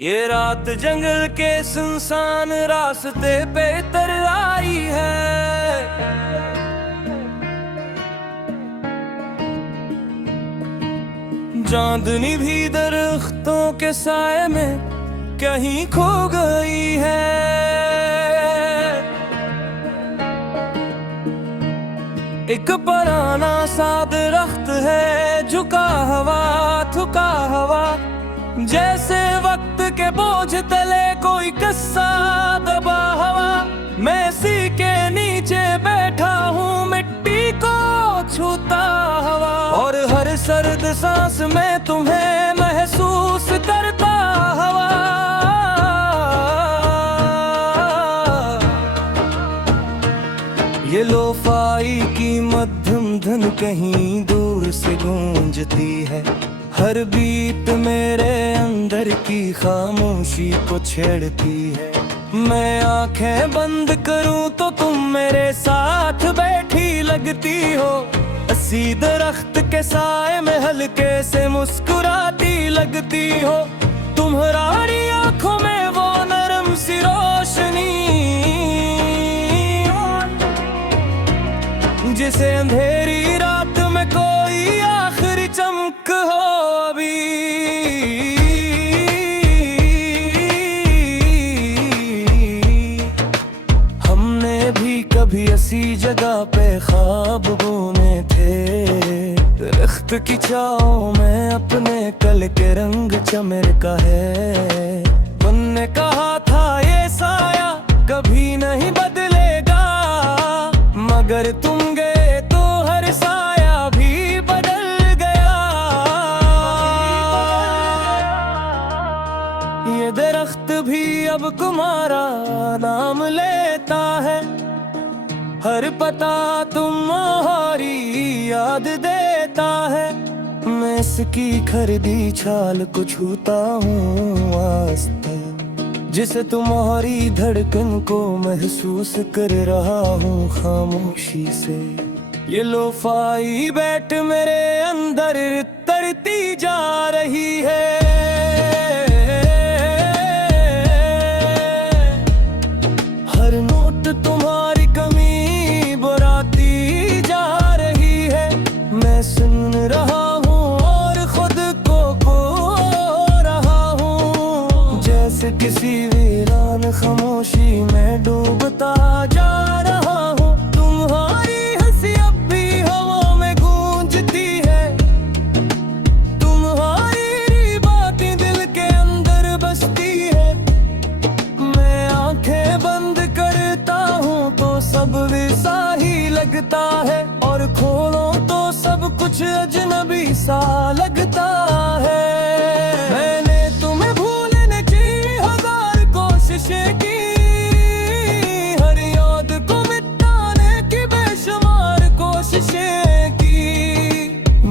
ये रात जंगल के सुनसान रास्ते पे तर आई है। चांदनी भी दरख्तों के साए में कहीं खो गई है। एक पुराना सा दरख्त है, झुका हवा थुका हवा, जैसे वक्त के बोझ तले कोई कस्सा दबा हवा। मैं इसी के नीचे बैठा हूँ, मिट्टी को छूता हवा, और हर सर्द सांस में तुम्हें महसूस करता हवा। ये लोफाई की मध्यम धुन कहीं दूर से गूंजती है। हर बीट मेरे अंदर की खामोशी को छेड़ती है। मैं आंखें बंद करूं तो तुम मेरे साथ बैठी लगती हो। असी दरख्त के साए में हल्के से मुस्कुराती लगती हो। तुम्हारी आंखों में वो नरम सी रोशनी जिसे अंधेरी रात में कोई आखिरी चमक हो। अभी हमने भी कभी ऐसी जगह पे ख्वाब बुने थे। दरख्त की छाँव में अपने कल के रंग चमर का है। उनने कहा था ये साया कभी नहीं बदलेगा, मगर तुम गए तो हर साया भी बदल गया। ये दरख्त भी अब तुम्हारा नाम लेता है। हर पता तुम्हारी याद देता है। मैं इसकी खरीदी छाल को छूता हूँ आज तक, जिसे तुम्हारी धड़कन को महसूस कर रहा हूँ खामोशी से। ये लोफाई बैठ मेरे अंदर तरती जा रही है। हर नोट तुम्हारी कमी बुराती जा रही है। मैं सुन रहा हूँ और खुद को खो रहा हूँ, जैसे किसी वीरान खामोशी में डूबता जा रहा हूँ। तुम्हारी हंसी अब भी हवा में गूंजती है। तुम्हारी बातें दिल के अंदर बसती है। मैं आंखें बंद करता हूँ तो सब वैसा ही लगता है, और खोलो तो सब कुछ अजनबी सा लगता है। मैंने तुम्हें भूलने की हजार कोशिशें की, हर याद को मिटाने की बेशुमार कोशिशें की,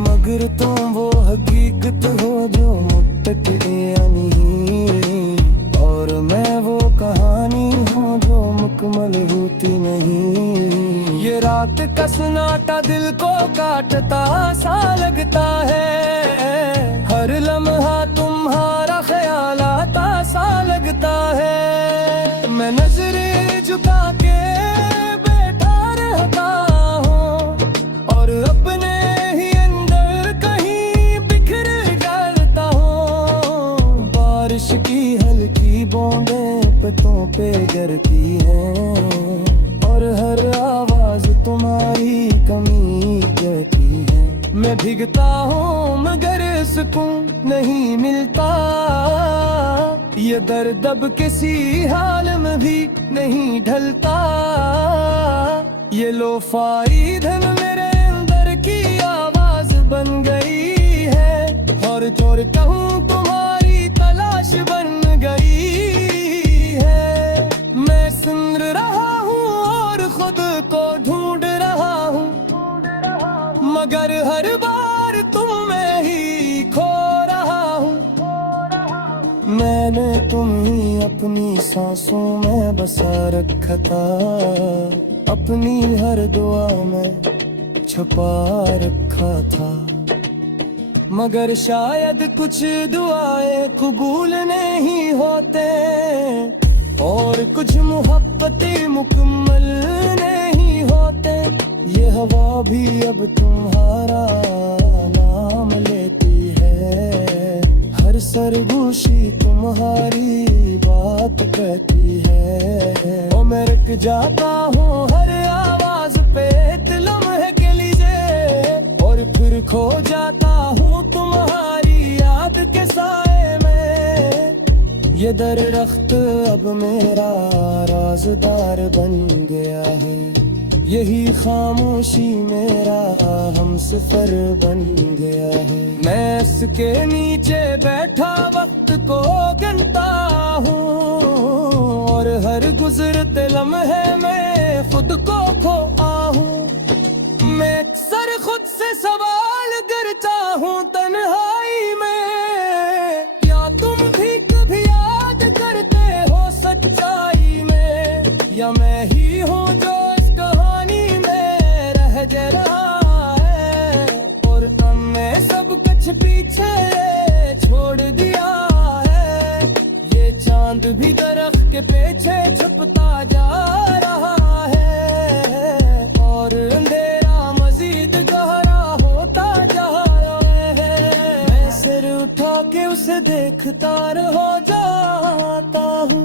मगर तुम वो हकीकत हो जो मुत्तकिया नहीं, और मैं वो कहानी हूँ जो मुकम्मल होती नहीं। ये रात का सन्नाटा दिल को काटता सा लगता है। हर लम्हा तुम्हारा ख्याल आता सा लगता है। मैं नजरें झुका के बैठा रहता हूँ, और अपने ही अंदर कहीं बिखर जाता हूँ। बारिश की हल्की बूंदें पत्तों पे गिरती हैं, और हर आवाज तुम्हारी कमी कहती है। मैं भीगता हूँ मगर सुकून नहीं मिलता। ये दर्द अब किसी हाल में भी नहीं ढलता। ये लोफाई धन मेरे अंदर की आवाज बन गई है, और चोर कहूँ तुम्हारी तलाश बन गई है। मैं सुन रहा हूँ और खुद को ढूंढ रहा हूँ, मगर हर बार तुम में ही खो रहा हूँ। मैंने तुम्हें अपनी सांसों में बसा रखा था, अपनी हर दुआ में छुपा रखा था। मगर शायद कुछ दुआएं कबूल नहीं हो होते, और कुछ मोहब्बतें मुकम्मल नहीं होते। ये हवा भी अब तुम्हारा नाम लेती है, हर सरगोशी तुम्हारी बात कहती है। ओ मैं रुक जाता हूँ हर आवाज पे लम्हे के लिए, और फिर खो जाता हूँ तुम्हारी याद के साए में। ये दरख्त अब मेरा राज़दार बन गया है, यही खामोशी मेरा हमसफर बन गया है। मैं इसके नीचे बैठा वक्त को गिनता हूँ, और हर गुजरते लम्हे में खुद को खोता हूँ। मैं अक्सर खुद से सवाल करता हूँ तन्हाई में, या तुम भी कभी याद करते हो सच्चाई में, या मैं ही हूँ जो इस कहानी में रह जा रहा है। और अब मैं सब कुछ पीछे छोड़ दिया है, ये चांद भी दरख्त के पीछे छुपता जा रहा है, और अंधेरा मजीद गहरा होता जा रहा है। मैं सिर उठा के उसे देखता रह जाता हूँ,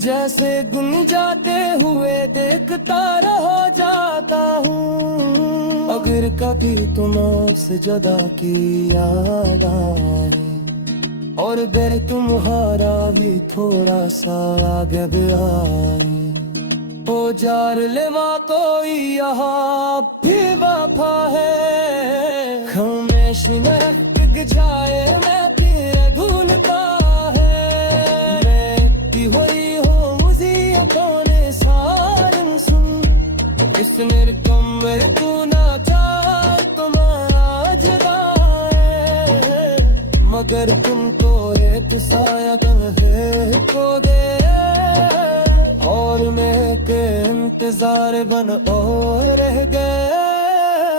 जैसे गुम जाते हुए देखता रह जाता हूँ। अगर कभी तुम आपसे जुदा की याद आए, और बे तुम्हारा भी थोड़ा सा आगे आए, ओ जार लेवा कोई यहाँ भी वफा है। खामोशी में रख जाए मैं तेरे ढूंढता है, मैं की हो रही हो मुझे अपने सारन सुन। इस निर्गम में तू ना चाह तुम्हारा जुदा है, मगर तुमको एक साया है को दे, और मैं के इंतजार बन और रह गए।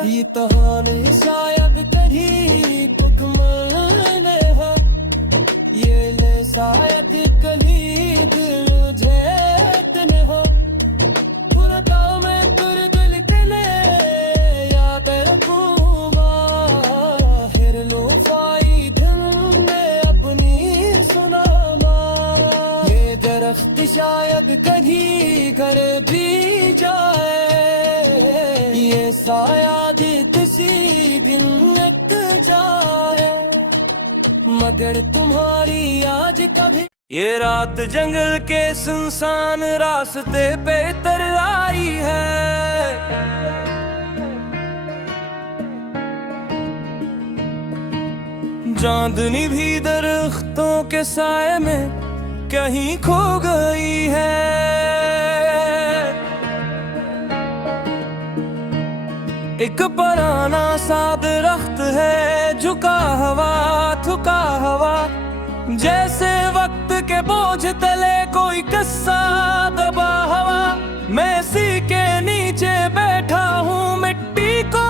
ये कहानी शायद कभी मुकम्मल न हो, ये ले शायद कभी दिल जेत न हो। पुरता मैं तुर दिल के ले याद रखूंगा, फिर लो फाई दिन में अपनी सुनामा। ये दरख्त शायद कभी घर भी जाए, ये साया भी किसी दिन लग जाए, मगर तुम्हारी आज कभी। ये रात जंगल के सुनसान रास्ते पे तर आई है, चांदनी भी दरख्तों के साए में कहीं खो गई है। एक पुराना सा दरख्त है, झुका हवा थुका हवा, जैसे वक्त के बोझ तले कोई किस्सा दबा हवा। मैं इसी के नीचे बैठा हूँ, मिट्टी को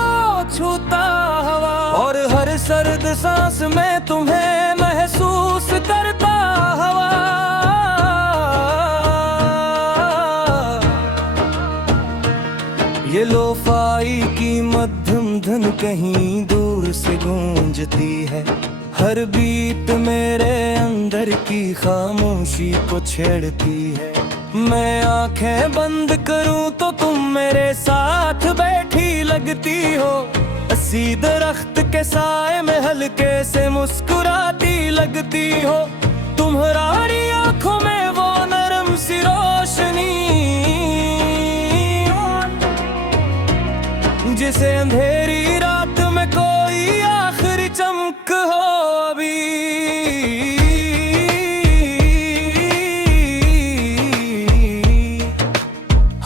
छूता हवा, और हर सर्द सांस में तुम्हें महसूस करता हवा। ये लोफाई की मध्यम धुन कहीं दूर से गूंजती है, हर बीट मेरे अंदर की खामोशी को छेड़ती है। मैं आंखें बंद करूं तो तुम मेरे साथ बैठी लगती हो, असी दरख्त के साए में हल्के से मुस्कुराती लगती हो। तुम्हारी आंखों में वो नरम सी रोशनी, जिसे अंधेरी रात में कोई आखिरी चमक हो अभी।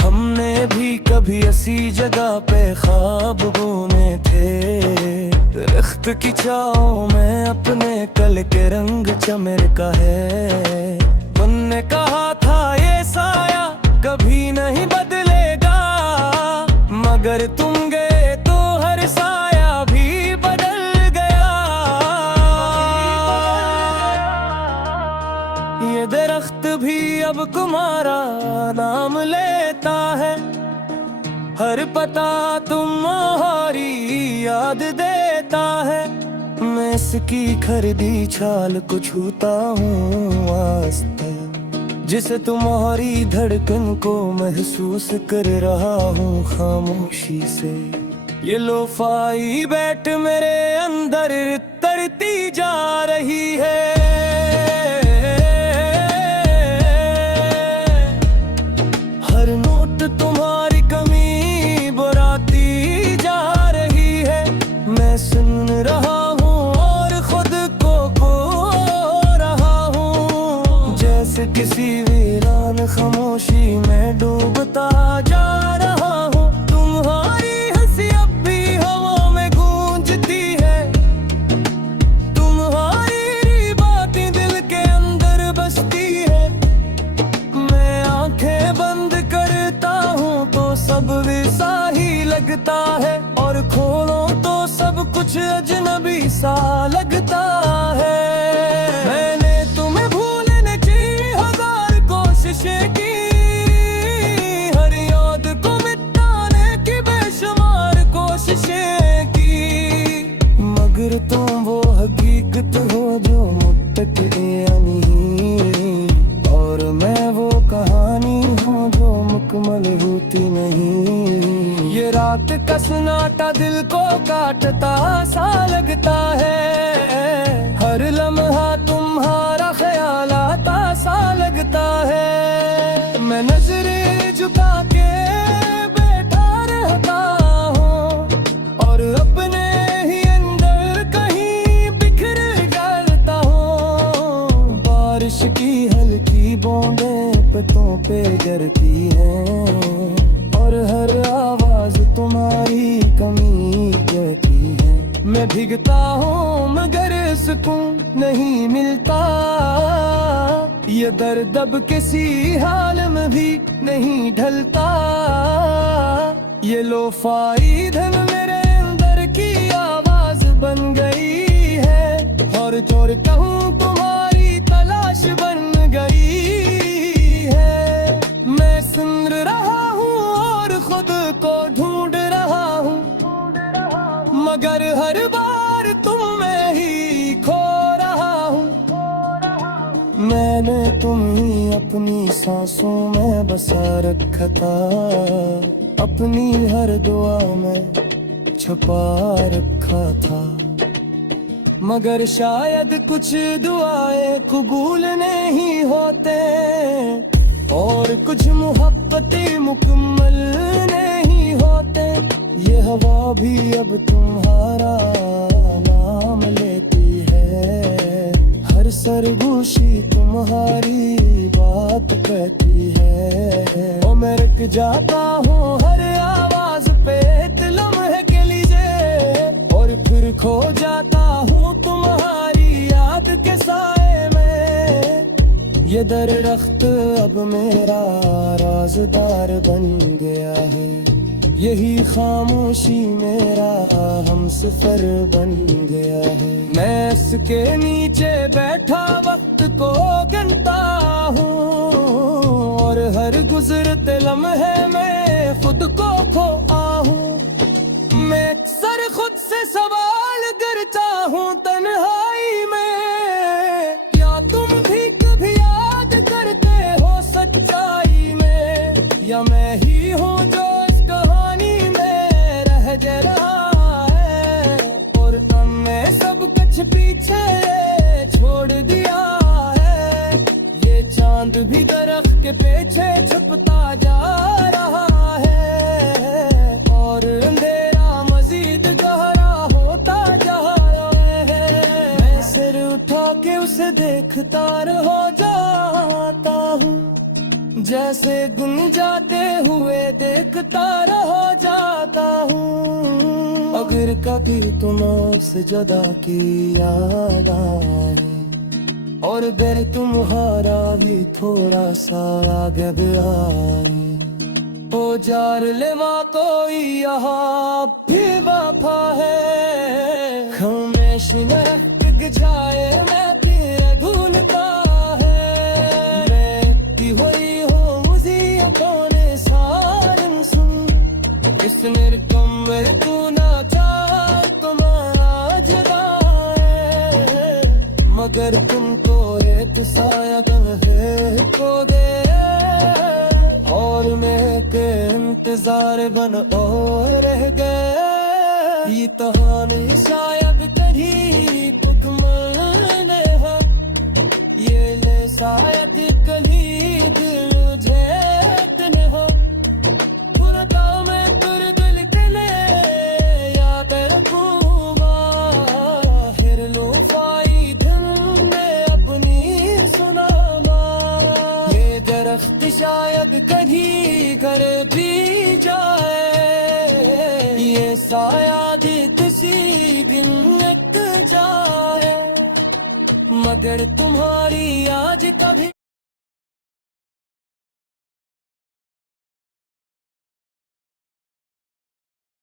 हमने भी कभी ऐसी जगह पे ख्वाब बुने थे, दरख्त की छाँव में अपने कल के रंग चमर का है। तुमने कहा था ये साया कभी नहीं बदलेगा, मगर तुम गए तो हर साया भी बदल गया। ये दरख्त भी अब तुम्हारा नाम लेता है, हर पता तुम्हारी याद देता है। मैं इसकी खरीदी छाल को छूता हूँ आस्ते, जिसे तुम्हारी धड़कन को महसूस कर रहा हूँ खामोशी से। ये लोफाई बैठ मेरे अंदर तरती जा रही है, हर नोट तुम्हारी कमी बुराती जा रही है। मैं सुन रहा हूँ और खुद को खो रहा हूँ, जैसे किसी वीरान खामोशी में डूबता जा रहा हूँ। तुम्हारी हंसी अब भी हवा में गूंजती है, तुम्हारी बातें दिल के अंदर बसती है। मैं आंखें बंद करता हूँ तो सब वैसा ही लगता है, और खोलो तो सब कुछ अजनबी सा लगता है। मैंने तुम्हें भूलने की हजार कोशिशें की, हर याद को मिटाने की बेशुमार कोशिशें की, मगर तुम वो हकीकत हो जो मुत्तकिया नहीं, और मैं वो कहानी हूँ जो मुकम्मल होती नहीं। ये रात का सन्नाटा दिल को काटता सा लगता है, हर लम्हा तुम्हारा ख्याल आता सा लगता है। मैं नजरें झुका के बैठा रहता हूँ, और अपने ही अंदर कहीं बिखर जाता हूँ। बारिश की हल्की बूंदें पत्तों पे गिरती हैं, और हर आवाज तुम्हारी कमी कहती है। मैं भीगता हूँ मगर सुकून नहीं मिलता, ये दर्द अब किसी हाल में भी नहीं ढलता। ये लोफाई धन मेरे अंदर की आवाज बन गई है, और चोर कहूँ तुम्हारी तलाश बन गई है। मैं सुन रहा हूँ और खुद को ढूंढ रहा हूँ, मगर हर बार तुम में ही खो रहा हूँ। मैंने तुम ही अपनी सांसों में बसा रखा था, अपनी हर दुआ में छुपा रखा था। मगर शायद कुछ दुआएं कबूल नहीं होते, और कुछ मोहब्बतें मुकम्मल नहीं होते। ये हवा भी अब तुम्हारा नाम लेती है, हर सरगोशी तुम्हारी बात कहती है। और मैं रुक जाता हूँ हर आवाज पे लम्हे के लिए, और फिर खो जाता हूँ तुम्हारी याद के साए में। ये दरख्त अब मेरा राज़दार बन गया है, यही खामोशी मेरा हमसफर बन गया है। मैं इसके नीचे बैठा वक्त को गिनता हूँ, और हर गुजरते लम्हे में खुद को खोता हूँ। मैं सर खुद से सवाल करता हूँ तन्हाई में, या तुम भी कभी याद करते हो सच्चाई में, या मैं ही हूँ जो इस कहानी में रह जा रहा है। और हमने सब कुछ पीछे छोड़ दिया है, ये चांद भी दरख्त के पीछे छुपता जा रहा है, और अंधेरा मजीद गहरा होता जा रहा है। मैं सिर उठा के उसे देखता रह जाता हूँ, जैसे गुम जाते हुए देखता रह जाता हूँ। अगर कभी तुम से जुदा की याद आए, और बेर तुम्हारा भी थोड़ा सा आगे आए, ओ जार लेवा कोई यहाँ भी वफा है। खामोश न रख जाए मैं तेरे ढूंढता है, मगर तुमको एक साया है खो दे और मैं के इंतजार बन और रह गए ये कहानी शायद कभी पुकमल ने हो ये ले शायद कभी दिल झेतने हो पुरता में तुर दिल के ले याद रखूंगा फिर लो फाई दिन में अपनी सुनामा ये दरख्त शायद कभी घर भी जाए ये साया भी किसी दिन लग जाए मगर तुम्हारी आज कभी